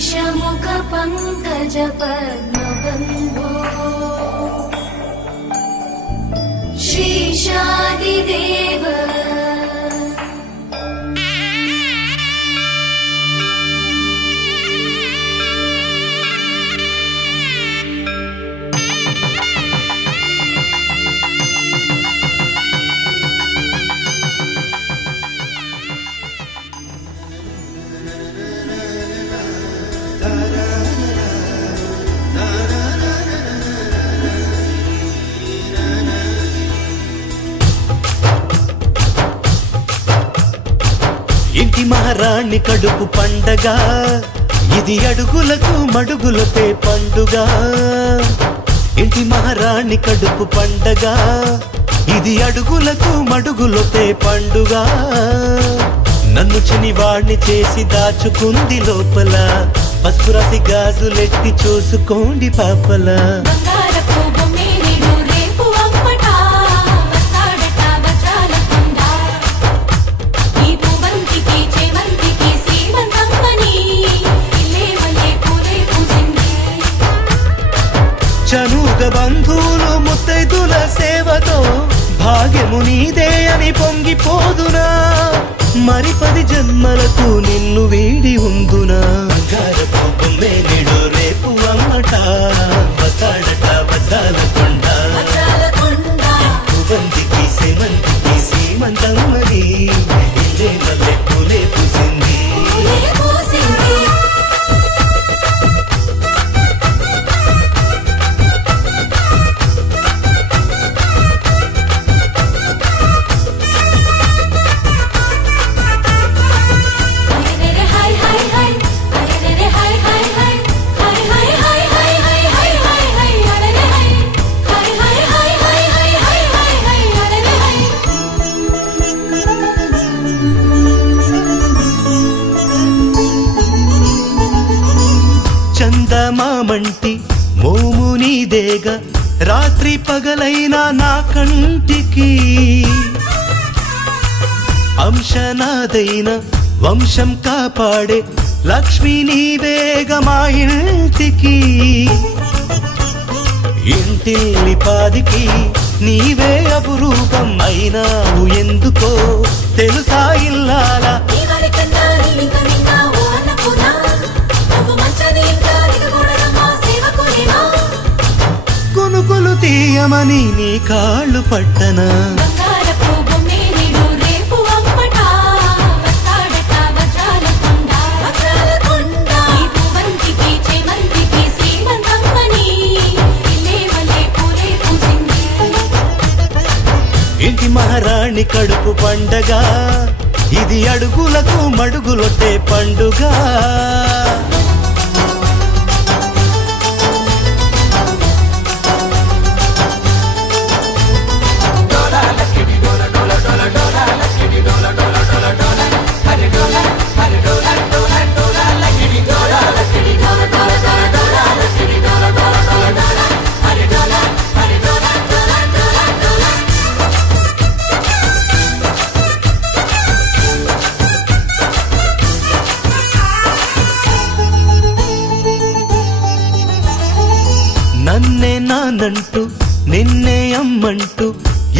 शीशमुख पंकज पद्मबन्धो श्रीशादिदेव ఇంటి మహారాణి కడుపు పండగ ఇది అడుగులకు మడుగులపే పండుగ ఇంటి మహారాణి కడుపు పండగ ఇది అడుగులకు మడుగులపే పండుగ నన్ను చినివాణ్ణి చేసి దాచుకుంది లోపల పసుపు రాసి గాజులెట్టి చూసుకోండి పాపల చనుగ బంధువులు ముత్తైదుల సేవతో భాగ్యము నీదే అని పొంగిపోదునా మరి 10 జన్మలకు నిన్ను వీడి ఉందునా బంగారపు బొమ్మే నేడు రేపు అమ్మట వస్తాడట వద్దాలకొండ బందికి సేమంతికి సీమంతమ్మని ఇల్లే మల్లె పూలే పూసింది చందమామంటి మోము నీదేగ రాత్రి పగలైనా నా కంటికి అంశనాదైన వంశం కాపాడే లక్ష్మీ నీవేగ మా ఇంటికి ఇంటిల్లి పాదికి నీవే అపురూపం అయినావు ఎందుకో తెలుసా ఇల్లాలా కొనుకొలు తీయమని నీ కాళ్ళు పట్టనా ఇంటి మహారాణి కడుపు పండగ ఇది అడుగులకు మడుగులొట్టే పండుగ నన్నే నానంటూ నిన్నే అమ్మంటూ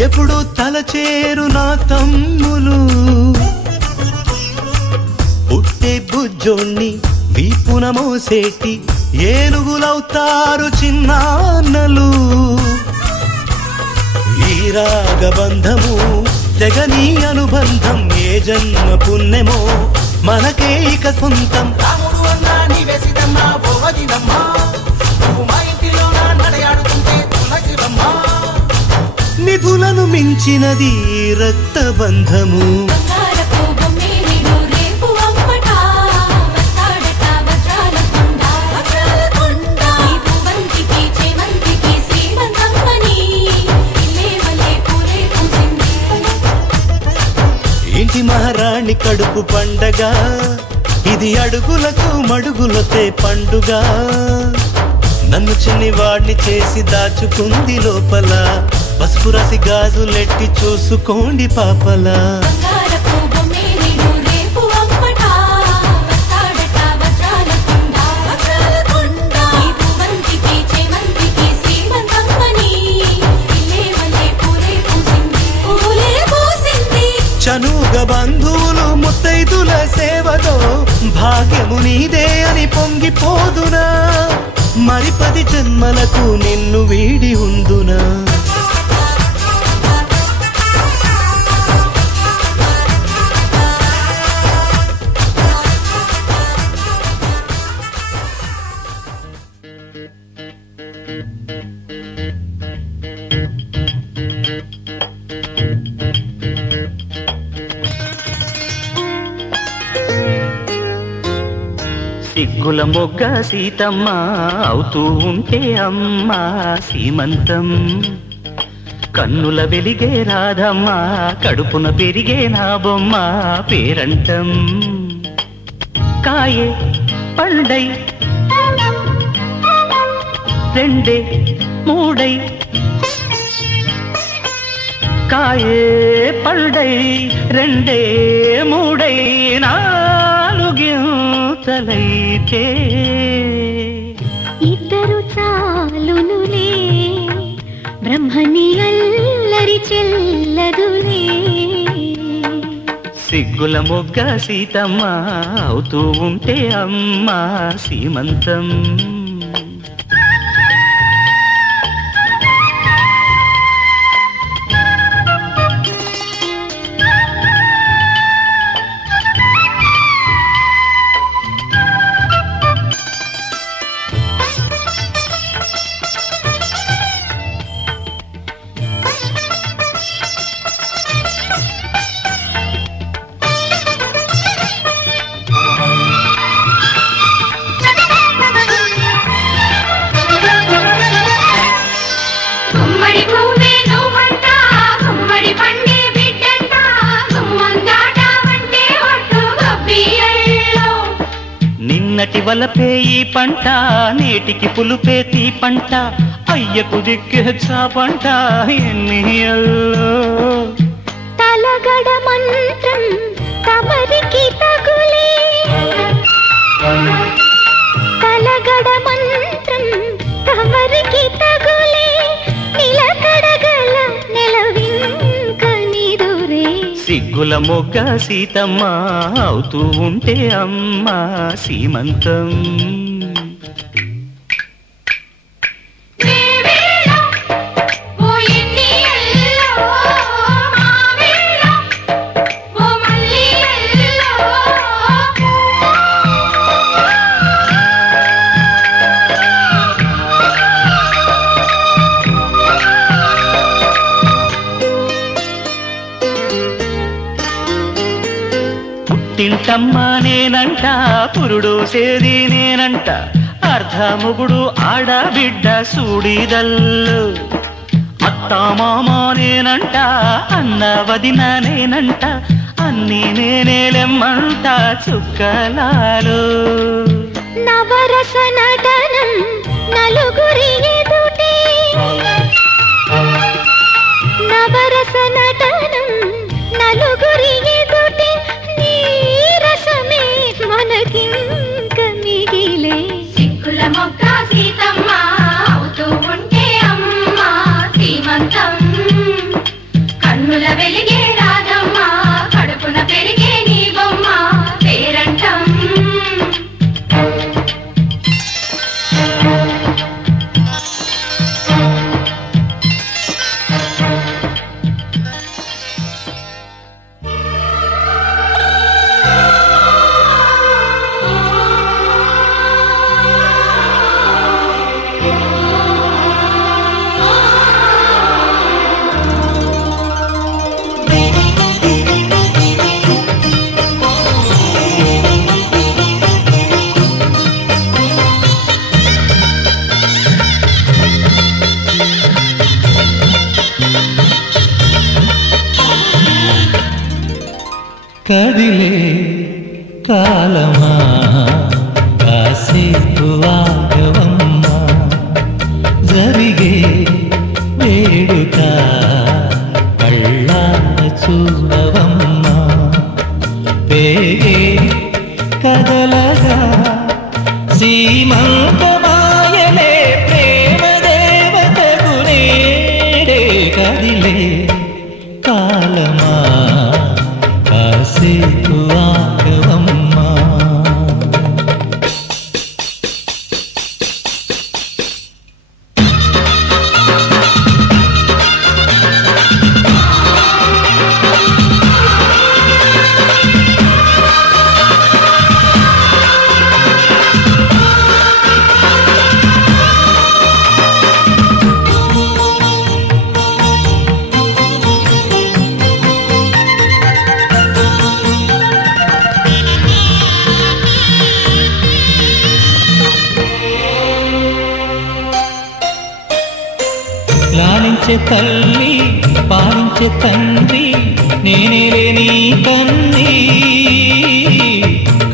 ఎప్పుడు తలచేరు నా తమ్ములు పుట్టే బుజ్జోణ్ణి వీపున మోసేటి ఏనుగులవుతారు చిన్నాన్నలు ఈ రాగబంధము తెగని అనుబంధం ఏ జన్మ పుణ్యమో మనకే ఇక సొంతం రాముడు అన్నా నీవే సీతమ్మ బోవదినమ్మ నిధులను మించినది రక్తబంధము ఇంటి మహారాణి కడుపు పండగ ఇది అడుగులకు మడుగులొతే పండుగ నన్ను చిన్నివాడిని చేసి దాచుకుంది లోపల పసుపు రాసి గాజులెట్టి చూసుకోండి పాపలా నీదే అని పొంగిపోదునా మరి 10 జన్మలకు నిన్ను వీడి ఉందునా సిగ్గుల మొగ్గ సీతమ్మ అవుతూ ఉంటే అమ్మ సీమంతం కన్నుల వెలిగే రాధమ్మ కడుపున పెరిగే నా బొమ్మ పేరంటం కాయే పండై రెండే మూడై కాయే పండై రెండే మూడై నాలుగింతలైతే ఇద్దరు చాలునులే బ్రహ్మని అల్లరి చెల్లదులే సిగ్గుల మొగ్గ సీతమ్మ అవుతూ ఉంటే అమ్మ సీమంతం నిన్నటి వలపే ఈ పంట నేటికి పులుపే తీ పంట అయ్యకు దిక్కే చాపంట ఎన్నియల్లో తలగడ మంత్రం తమరికి తగులే తలగడ మంత్రం తమరికి తగులే నిలకడగల నెలవింక నిదురే సిగ్గుల మొగ్గ సీతమ్మ అవుతూ ఉంటే అమ్మ సీమంతం పుట్టింటమ్మ నేనంట పురుడు సేది నేనంట అర్ధముగుడు ఆడబిడ్డ సూడిదల్లు అత్తామామ నేనంట అన్న వదిన నేనంట అన్ని నేనేలెమ్మంట చుక్కలాలు నవరస నటనం నలుగురి ఎదుటే నవరస నటనం నలుగురి ఎదుటే నీరసమే మనకింక మిగిలే సిగ్గుల మొగ్గ సీతమ్మ అవుతూ ఉంటే అమ్మ సీమంతం కన్నుల వెలిగే రాధమ్మ కడుపున పెరిగే నీ బొమ్మ పేరంటం కదిలే కాలమా కాసేపు ఆగవమ్మా జరిగే వేడుక కళ్ళాన చూడవమ్మా పేగే కదలగా సీమంతమాయలే ప్రేమ దేవతకు నేడే కదిలే కాలమా కాసేపు ఆగవమ్మా లాలించే తల్లి పాలించే తండ్రి నేనేలే నీ కన్నీ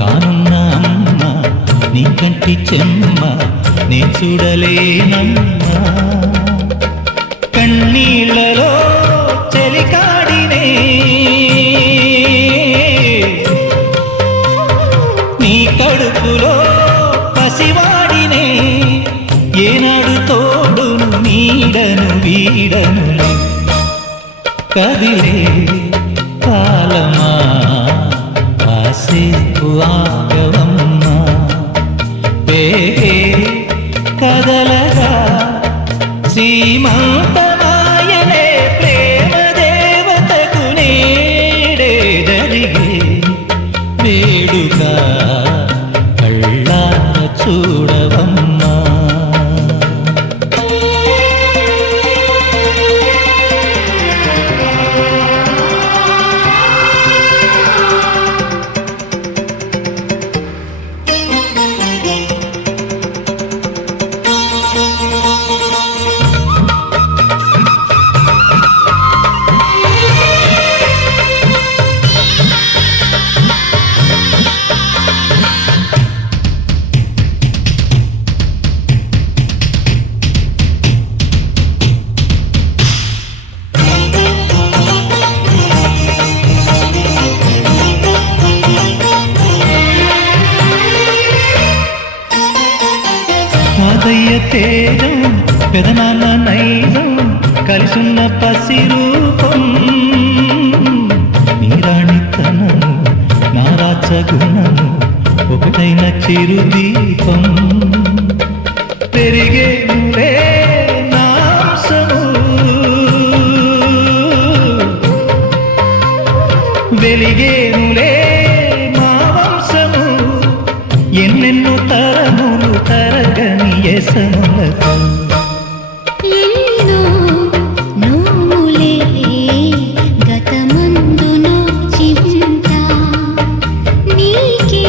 కానున్న అమ్మ నీ కంటి చెమ్మ నే చూడలేనమ్మా కన్నీళ్ళలో చెలికాడినే నీ కడుపులో పసివాడినే ఏనాడు తోడును నీడను వీడను కదిలే కాలమా కాసేపు ఆగవమ్మా వేగే కదలగా సీమంతమాయనే ప్రేమ దేవతకు నేడే జరిగే వేడుక కళ్ళార చూడవమ్మా తేజం పెదనాన్న నైజం కలిసున్న పసి రూపం నీరాణితనము నా రాచగుణము ఒకటైన చిరుదీపం పెరిగేనులే నాంసము వెలిగేనులే మా వంశము ఎన్నెన్నో తరములు తరగని యసములకు ఎన్నో నోములే గతమందు నోచింతా నీకే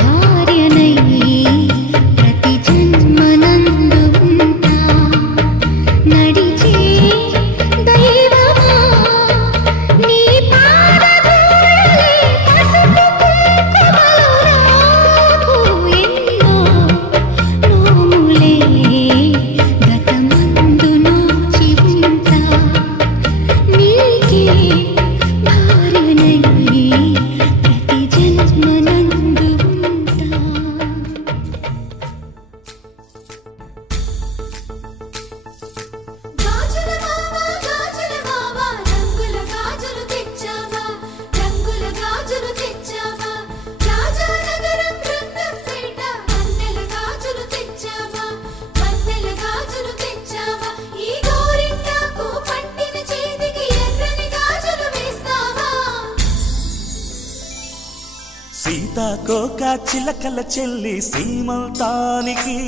భార్యనై ప్రతి జన్మనందు ఉంటా నడిచే దైవమా నీ పాదధూళి పసుపు కుంకుమలు రాకు ఎన్నో నోములే గతమందు నోచి ఉంటా నీకే భార్యనై ప్రతి జన్మనందు ఉంటా గాజుల మావా రంగుల గాజులు తెచ్చావా రంగుల గాజులు తెచ్చావా రాజానగరం రంగంపేట వన్నెల గాజులు తెచ్చావా వన్నెల గాజులు తెచ్చావా ఈ గోరింటాకు పట్టిన చేతికి ఎర్రని గాజులు వేస్తావా సీతాకోక చిలకల చెల్లి సీమంతానికి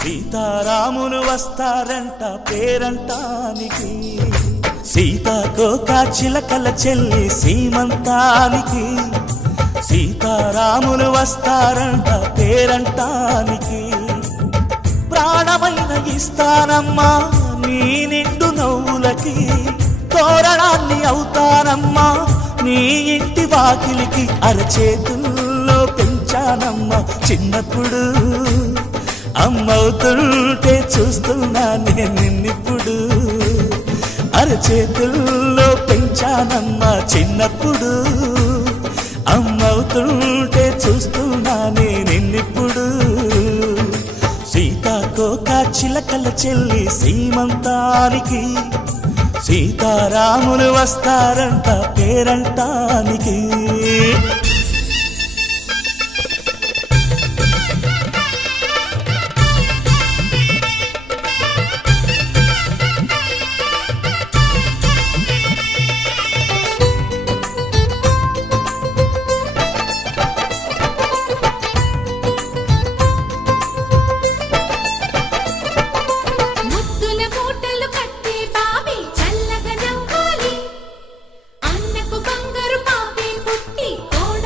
సీతారాములు వస్తారంట పేరంటానికి సీతాకోక చిలకల చెల్లి సీమంతానికి సీతారాములు వస్తారంట పేరంటానికి ప్రాణమైన ఇస్తానమ్మా నీ నిండు నవ్వులకి తోరణాన్ని అవుతానమ్మా నీ ఇంటి వాకిలికి అరచేతుల్లో పెంచానమ్మా చిన్నప్పుడు అమ్మవుతుంటే చూస్తున్నా నేను నిన్నిప్పుడు అరచేతుల్లో పెంచానమ్మా చిన్నప్పుడు అమ్మవుతుంటే చూస్తున్నా నేను నిన్నిప్పుడు సీతాకోక చిలకల చెల్లి సీమంతానికి సీతారాములు వస్తారంట పేరంటానికి ముద్దుల మూటలు కట్టే బావి చల్లగా నవ్వాలి అన్నకు బంగారు పాపే పుట్టి తోడ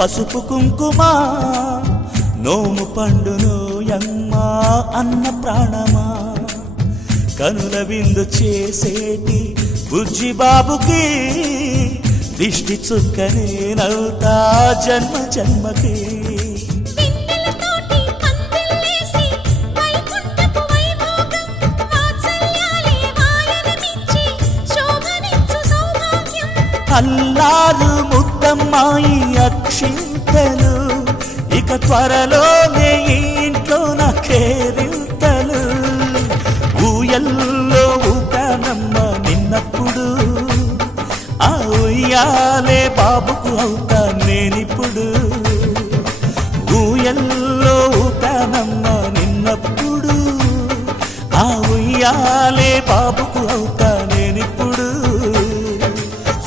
పసుపు కుంకుమ నోము పండును యమ్మా అన్న ప్రాణమా కనుల విందు చేసేటి బుజ్జి బాబుకి దిష్టి చుక్కనే నవ్వుతా జన్మ జన్మకి అల్లారు ముద్దమ్మాయి అక్షింతలు ఇక త్వరలోనే ఇంట్లో నా కేరింతలు ఊయల్లో ఊపానమ్మ నిన్నప్పుడు ఆ ఉయ్యాలే బాబుకు అవుతా నేనిప్పుడు ఊయల్లో ఊపానమ్మ నిన్నప్పుడు ఆ ఉయ్యాలే బాబుకు అవుతా నేనిప్పుడు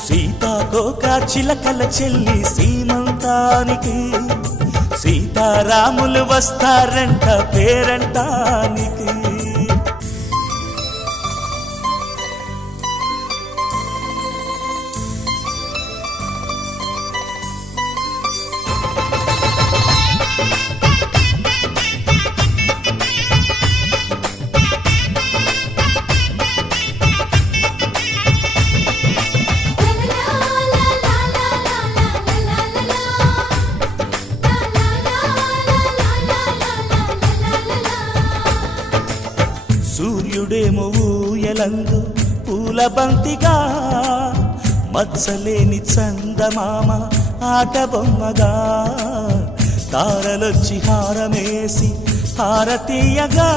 సీతాకోక చిలకల చెల్లి సీమంతానికి సీతారాములు వస్తారంట పేరంటానికి సూర్యుడేమో ఊయలందు పూల బంతిగా మచ్చలేని చందమామ ఆట బొమ్మగా తారలొచ్చి హారమేసి హారతీయగా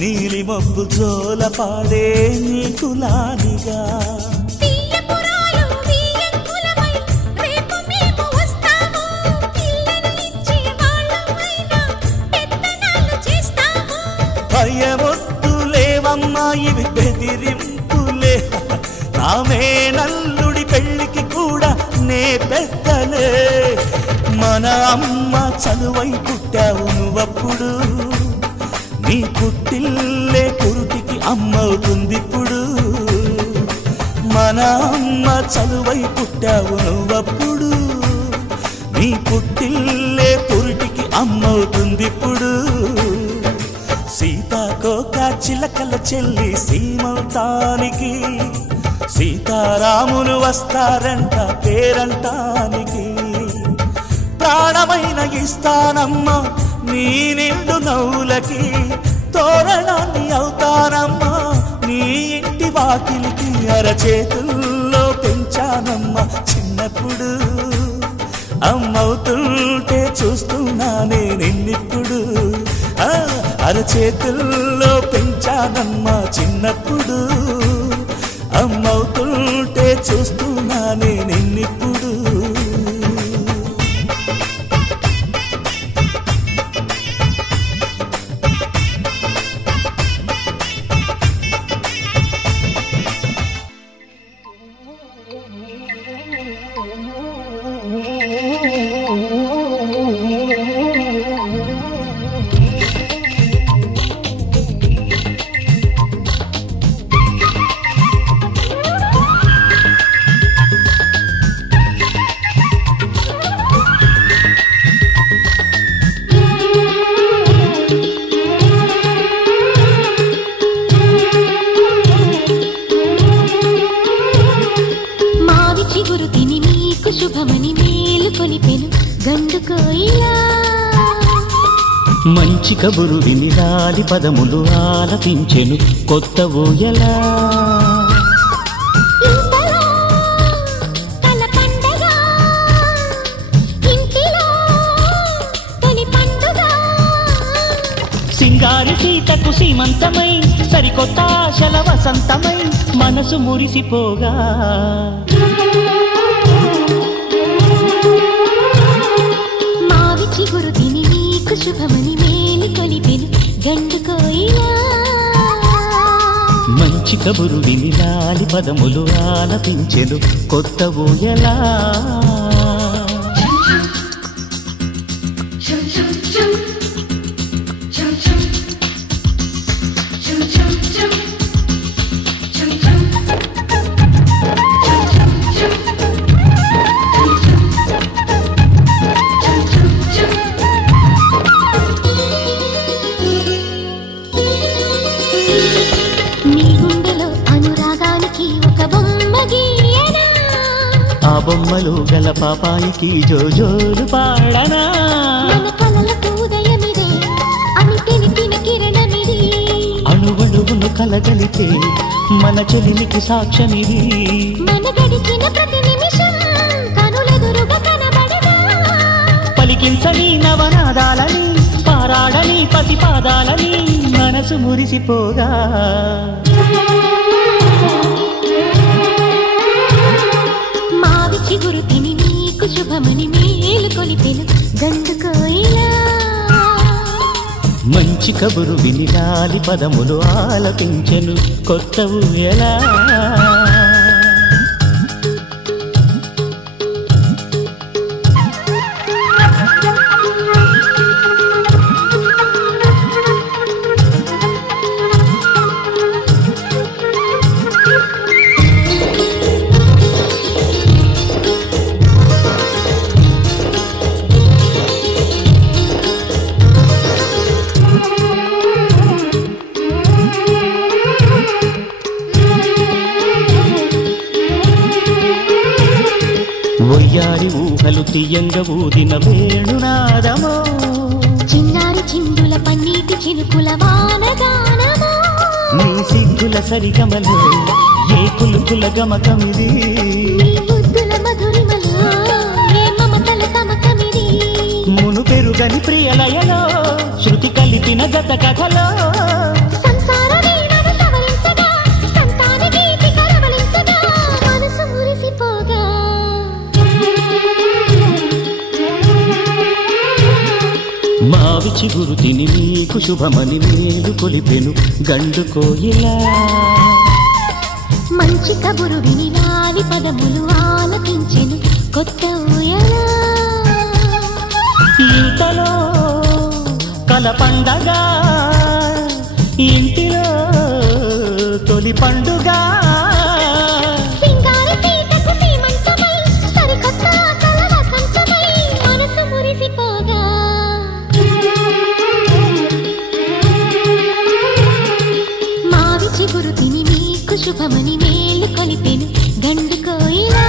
నీలి మబ్బు జోల పాడే నీకులానిగా భయమొద్దులేవమ్మా ఇవి బెదిరింపులే నామే నల్లుడి పెళ్లికి కూడా నే పెద్దలే మన అమ్మ చలువై పుట్టావు నువ్వప్పుడు నీ పుట్టిల్లే పురుటికి అమ్మవుతుందిప్పుడు మన అమ్మ చలువై పుట్టావు నువ్వప్పుడు నీ పుట్టిల్లే పురుటికి అమ్మవుతుందిప్పుడు సీతాకోక చిలకల చెల్లి సీమంతానికి సీతారాములు వస్తారంట పేరంటానికి ప్రాణమైన ఇస్తానమ్మా నీ నిండు నవ్వులకి తోరణాన్ని అవుతానమ్మా నీ ఇంటి వాకిలికి అరచేతుల్లో పెంచానమ్మా చిన్నప్పుడు అమ్మవుతుంటే చూస్తున్నానే నిన్నిప్పుడు అరచేతుల్లో పెంచానమ్మా చిన్నప్పుడు అమ్మవుతుంటే చూస్తున్నానే నిన్నిప్పుడు శుభమని మేలు కొలిపెను గండు కోయిలా మంచి కబురు విని రాలి పదములు ఆలపించెను కొత్త ఊయలా సింగారి సీతకు సీమంతమై సరికొత్త ఆశల వసంతమై మనసు మురిసిపోగా చిగురు తిని నీకు శుభమని మేలు కొలిపెను గండు కోయిలా మంచి కబురు విని లాలి పదములు ఆలపించెను కొత్త ఊయలా బొమ్మలు గల పాపాయికి జోజోలు పాడనా మన కలలకు ఉదయమిదే అని తెలిపిన కిరణమిది అణువణువును కలగలితే మన చెలిమికి సాక్ష్యమిది మన గడిచిన ప్రతి నిమిషం కనులెదురుగా కనబడదా పలికించని నవనాదాలని పారాడని పసిపాదాలని మనసు మురిసిపోగా మావి చిగురు తిని నీకు శుభమని మేలు కొలిపెను గండు కోయిలా మంచి కబురు విని లాలి పదములు ఆలపించెను కొత్త ఊయలా ఒయ్యారి ఊహలు తీయంగ ఊదిన వేణునాదమో చిన్నారి చిందుల పన్నీటి చినుకుల వానగానమో నీ సిగ్గుల సరిగమలో ఏ కులుకుల గమకమిది నీ ముద్దుల మధురిమలో ఏ మమతల తమకమిది మును పెరుగని ప్రియలయలో శృతి కలిపిన గత కథలో సంసార వీణను సవరించగా సంతాన గీతి కరవలించగా మనసు మురిసిపోగా మావి చిగురు తిని నీకు శుభమని మేలు కొలిపెను గండు కోయిలా మంచి కబురు విని లాలి పదములు ఆలపించెను కొత్త ఊయలా ఇంతలో కల పండగ ఇంటిలో తొలి పండుగ సింగార సీతకు సీమంతమై సరికొత్త ఆశల వసంతమై మనసు మురిసిపోగా మావి చిగురు తిని నీకు శుభమని మేలు కొలిపెను గండు కోయిలా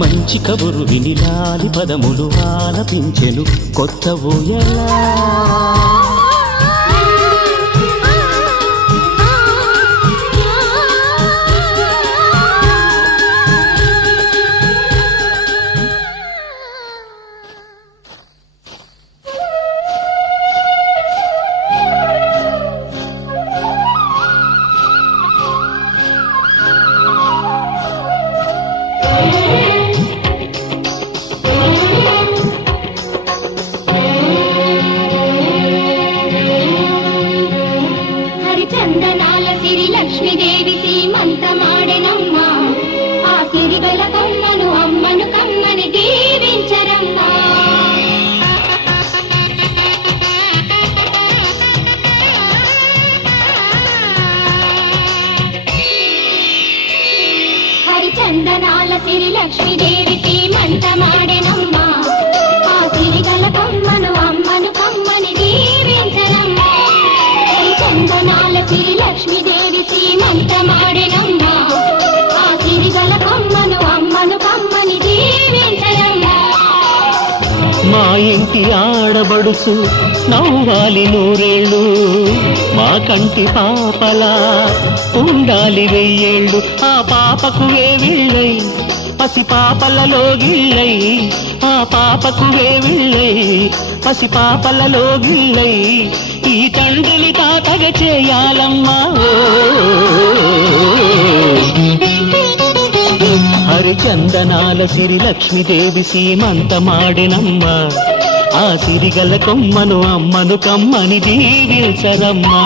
మంచి కబురు విని లాలి పదములు ఆలపించెను కొత్త ఊయలా హరిచందనాల సిరి లక్ష్మీదేవి సీమంతమాడెనమ్మ ఆ సిరిగల కొమ్మను అమ్మను కమ్మని దీవించరమ్మా హరిచందనాల సిరి లక్ష్మీదేవి సీమంతమాడెనమ్మ ఆ సిరిగల కొమ్మను అమ్మను కమ్మని దీవించరమ్మా చందనాల సిరి లక్ష్మీదేవి సీమంతమాడెనమ్మ ఆ సిరిగల కొమ్మను అమ్మను కమ్మని దీవించరమ్మా మా ఇంటి ఆడబడుచు నవ్వాలి నూరేళ్ళు మా కంటి పాపలా ఉండాలి వెయ్యేళ్ళు ఆ పాపకు వేవిళ్ళై పసి పాపలలో గిళ్ళై ఆ పాపకు వేవిళ్ళై పసి పాపలలో గిళ్ళై ఈ తండ్రిని తాతగ చేయాలమ్మా హరిచందనాల సిరి లక్ష్మీదేవి సీమంతమాడెనమ్మ ఆ సిరిగల కొమ్మను అమ్మను కమ్మని దీవించరమ్మా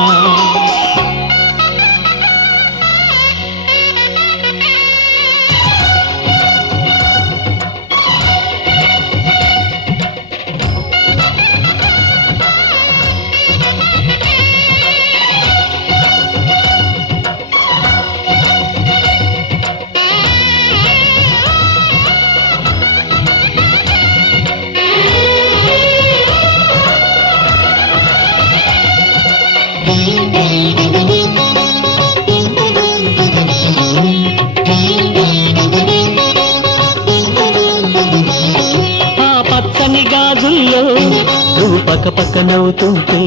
పక్క నవ్వుతుంటే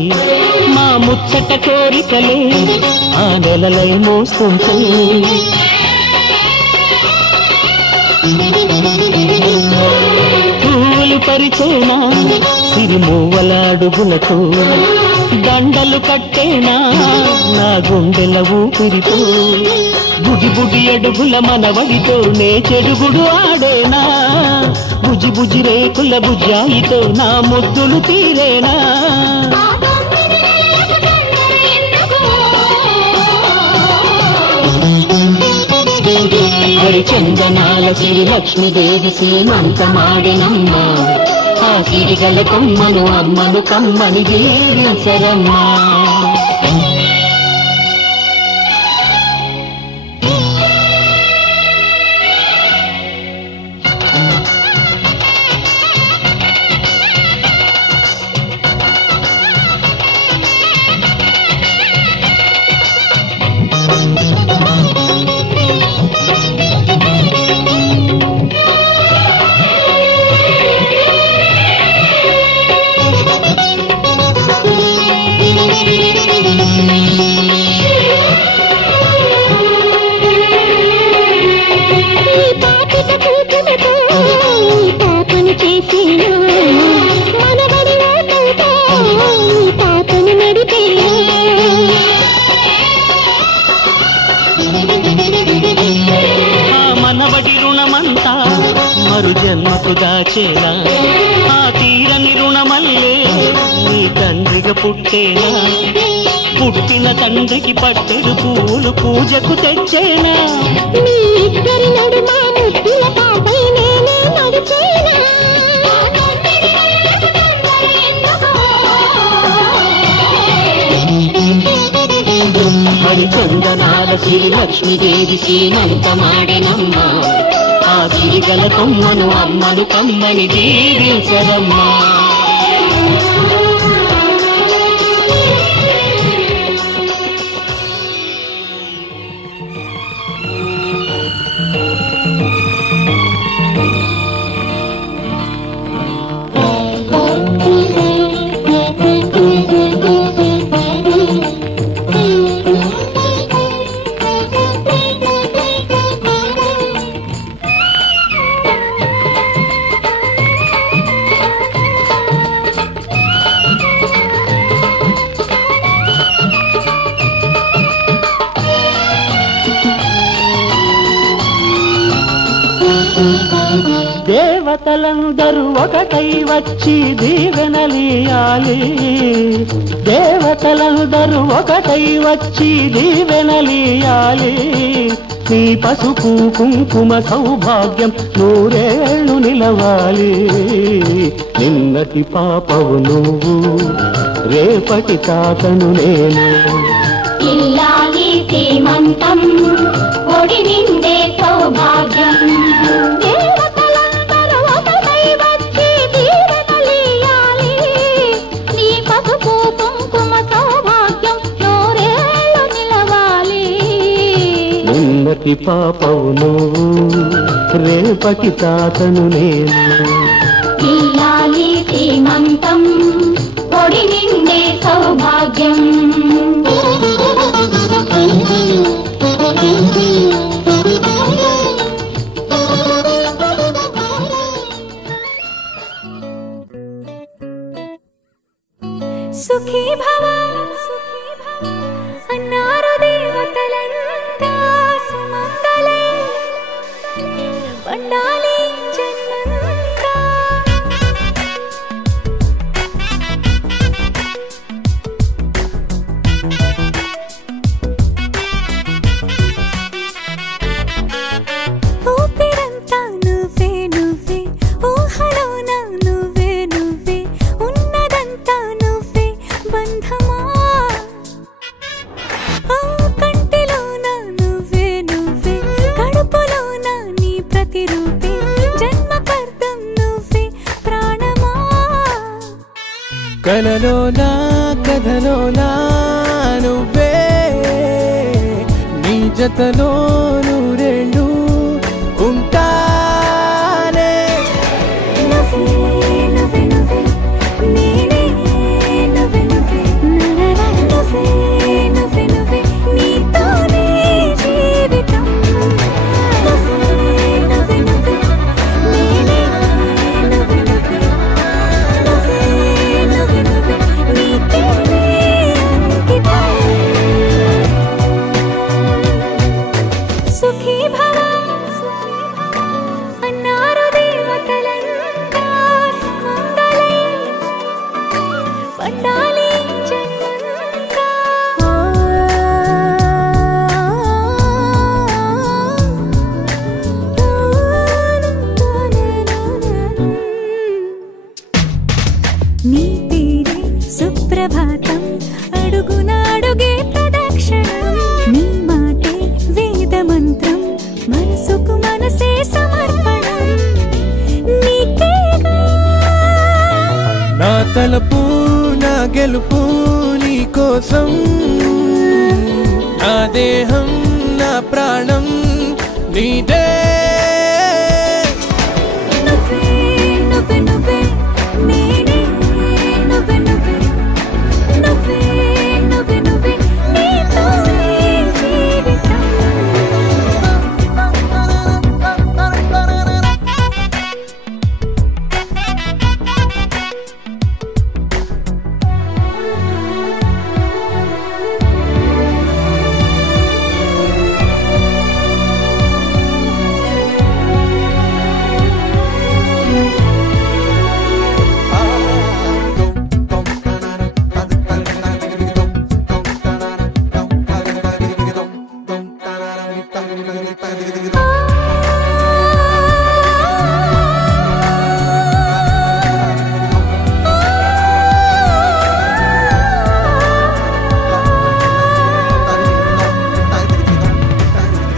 మా ముచ్చట కోరికలే ఆ నెలలై మోస్తుంటే పూలు పరిచేనా సిరిమూవలాడుగులతో దండలు కట్టేనా నా గుండెల ఊపిరితో బుడి బుడి అడుగుల మనవడితో నే చెడుగుడు ఆడేనా బుజి బుజి రేకుల బుజ్జాయితో నా ముద్దులు తీరేనా హరిచందనాల సిరి లక్ష్మీదేవి సీమంతమాడినమ్మా ఆ సిరిగల కొమ్మను అమ్మను కమ్మని దీవించరమ్మా మనవడి రుణమంతా మరు జన్మకు దాచేనా ఆ తీరని రుణమల్లే నీ తండ్రిగా పుట్టేనా పుట్టిన తండ్రికి పట్టెడు పూలు పూజకు తెచ్చేనా మీ ఇద్దరి నడుమ ముద్దుల పాపై నేనే నడిచేనా హరిచందనాల సిరి లక్ష్మీదేవి సీమంతమాడినమ్మా ఆ సిరిగల కొమ్మను అమ్మను కమ్మని దీవించరమ్మా దేవతలందరూ ఒకటై వచ్చి దీవెనలియాలి దేవతలందరూ ఒకటై వచ్చి దీవెనలియాలి నీ పసుపు కుంకుమ సౌభాగ్యం నూరేళ్ళు నిలవాలి నిన్నటి పాపవు నువ్వు రేపటి తాతను నేను ఇల్లాలి సీమంతం ఒడి నిండే సౌభాగ్యం దేవతలందరూ ఒకటై వచ్చి దీవెనలియాలి నీ పసుపు కుంకుమ సౌభాగ్యం నూరేళ్ళు నిలవాలి నిన్నటి పాపవు నువ్వు రేపటి తాతను నేను ఇల్లాలి సీమంతం ఒడి నిండే సౌభాగ్యం సుఖీ భవ అన్నారు దేవతలంతా సుమంగళే పండాలి జన్మంతా ఊపిరంతా నువ్వే నువ్వే ఊహలోన నువ్వే నువ్వే ఉన్నదంతా నువ్వే బంధమా ఆ కంటిలోన నువ్వే నువ్వే కడుపులోన నీ ప్రతిరూపే జన్మకర్తం నువ్వే ప్రాణమా కలలోనా కథలోనా నువ్వే నీ జతలో నూరేళ్ళు ఉంటానే నువ్వే నువ్వే నువ్వే నేనే సుప్రభాతం అడుగున అడుగే ప్రదక్షిణం నీ మాటే వేద మంత్రం మనసుకు మనసే సమర్పణం నీకేగా నా తలపు నా గెలుపు నీ కోసం నా దేహం నా ప్రాణం నీదే నువ్వే నువ్వే నువ్వే నేనే నువ్వే నువ్వే నువ్వే నువ్వే నువ్వే నీతోనే జీవితం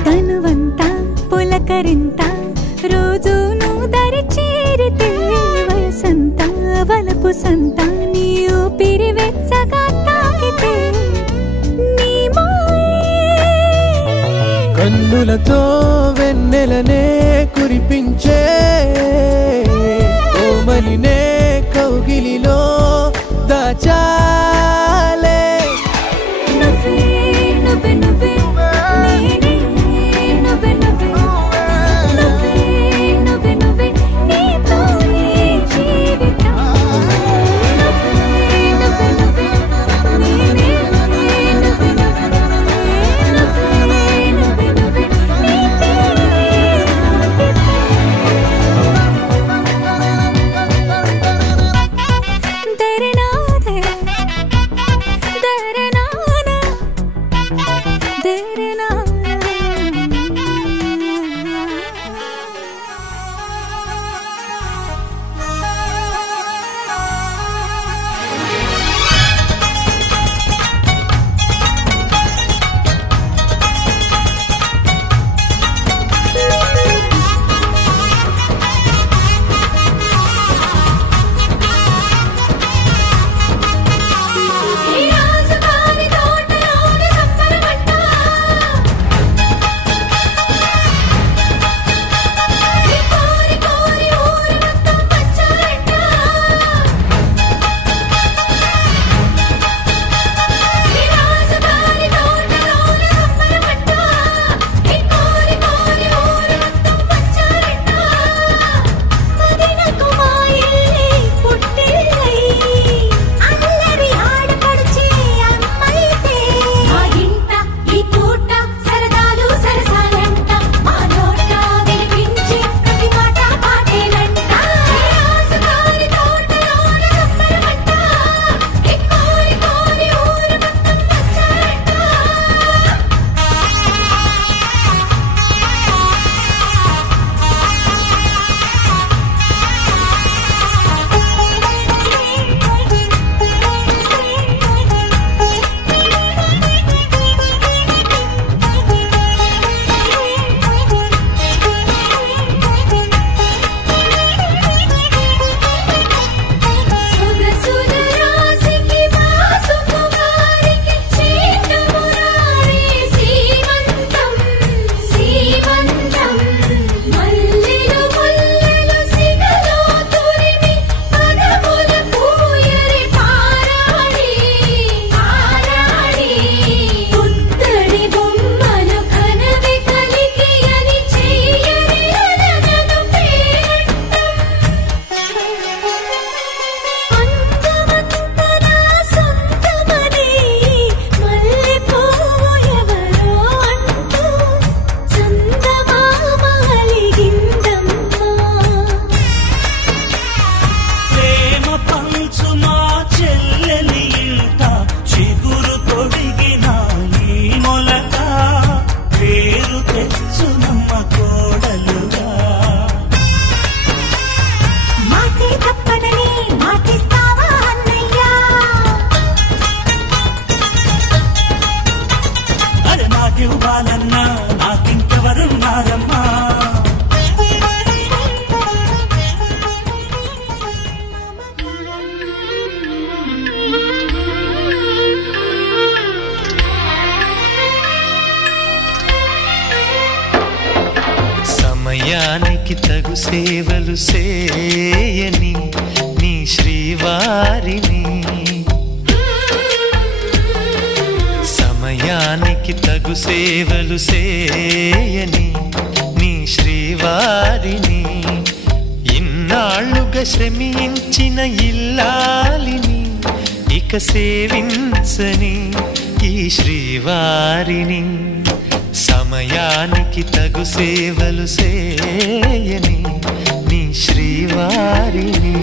తనువంతా పులకరింత రోజు నువ్వు దరి చేరితే వయసంతా వలపు సంతా నీ ఊపిరి వెచ్చగా తాకితే నీ మాయే కన్నులతో వెన్నెలనే కురిపించే కోమలినే కౌగిలిలో దాచాలే నువ్వే నువ్వే నువ్వే నేనే నువ్వే నువ్వే నువ్వే నువ్వే నువ్వే నీతోనే జీవితం నువ్వే నువ్వే నువ్వే నేనే నువ్వే నువ్వే నువ్వే నువ్వే నువ్వే నీకే దరినాదే సమయానికి తగు సేవలు సేయని నీ శ్రీవారిని సమయానికి తగు సేవలు సేయని నీ శ్రీవారిని ఇన్నాళ్ళుగా శ్రమించిన ఇల్లాలిని ఇక సేవించని ఈ శ్రీవారిని సమయానికి తగు సేవలు సేయని నీ శ్రీవారిని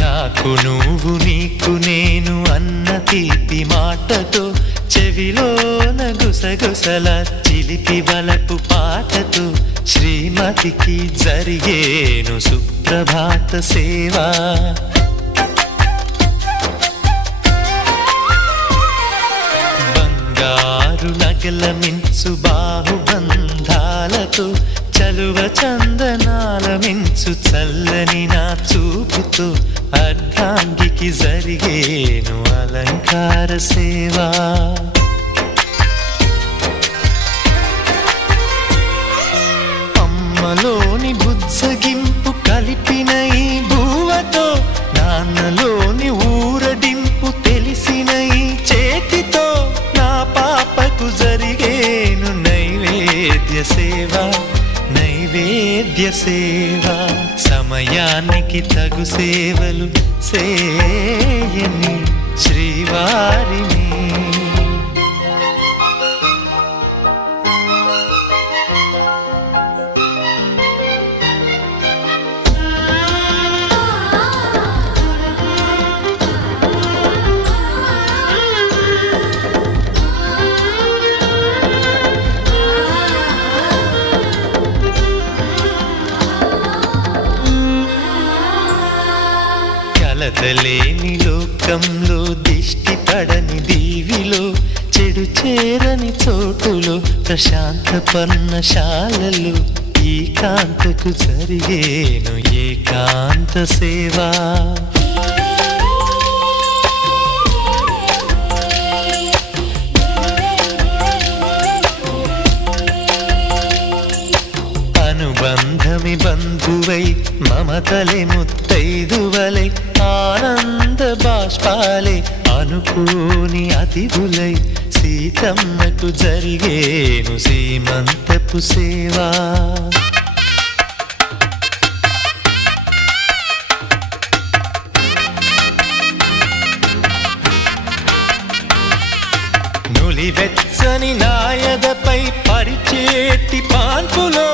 నాకు నువ్వు నీకు నేను అన్న తీపి మాటతో చెవిలోన గుసగుసల చిలిపి వలపు పాటతో శ్రీమతికి జరిగేను సుప్రభాత సేవా బంగారు నగల మించు బాహుబంధాలతో చలువ చందనాల మించు చల్లని నా చూపుతో అర్ధాంగికి జరిగేను అలంకార సేవా అమ్మలోని బుజ్జగింపు కలిపిన ఈ బువ్వతో నాన్నలోని ఊరడింపు తెలిసిన ఈ చేతితో నా పాపకు జరిగేను నైవేద్య సేవా నైవేద్య సేవా సమయానికి తగు సేవలు సేయని శ్రీవారిని కలతలేని లోకంలో దిష్టి పడని దీవిలో చెడు చేరని చోటులో ప్రశాంత పర్ణశాలలో ఈ కాంతకు జరిగేను ఏకాంత సేవా అనుబంధమి బంధువై మమతలే ముత్తైదువలై ఆనంద బాష్పాలే అనుకోని అతిథులై సీతమ్మకు జరిగేను సీమంతపు సేవా నులివెచ్చని నాయదపై పరిచేటి పాన్పులో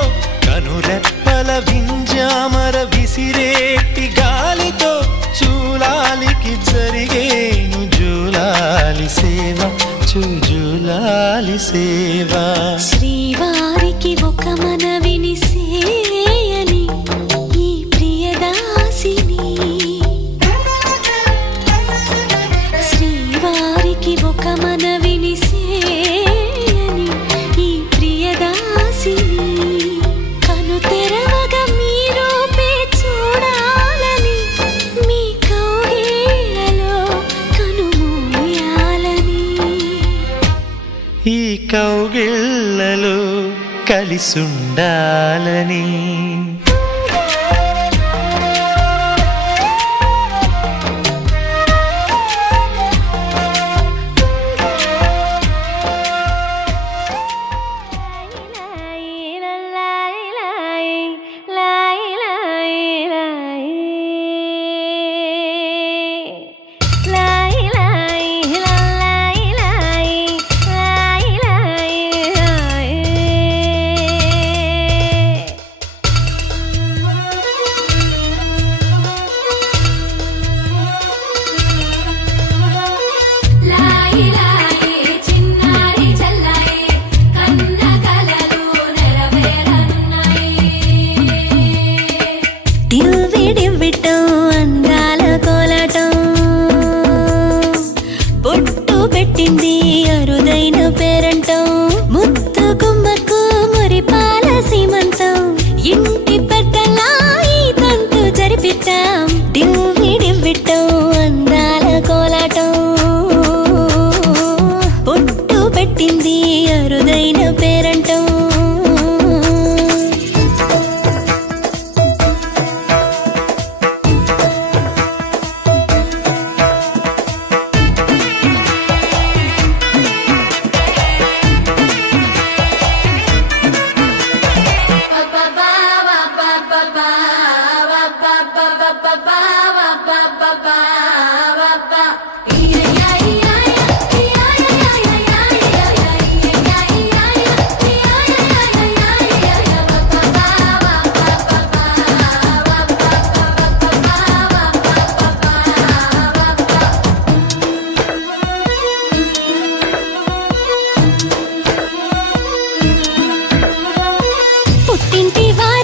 కనురెప్పల వింజామర విసిరేటి గాలితో చూలాలికి జరిగేను జూలాలి సేవ చూజూలాలి సేవ శ్రీవారికి ఒక మనవిని సేయని ఈ ప్రియదాసిని శ్రీవారికి ఒక మనవిని సేయని ఈ ప్రియదాసిని కను తెరవగా మీ రూపే చూడాలని మీ కౌగిళ్ళలో కనుమూయాలని ఈ కౌగిళ్ళలో కలిసుండాలని ఇంటి వారి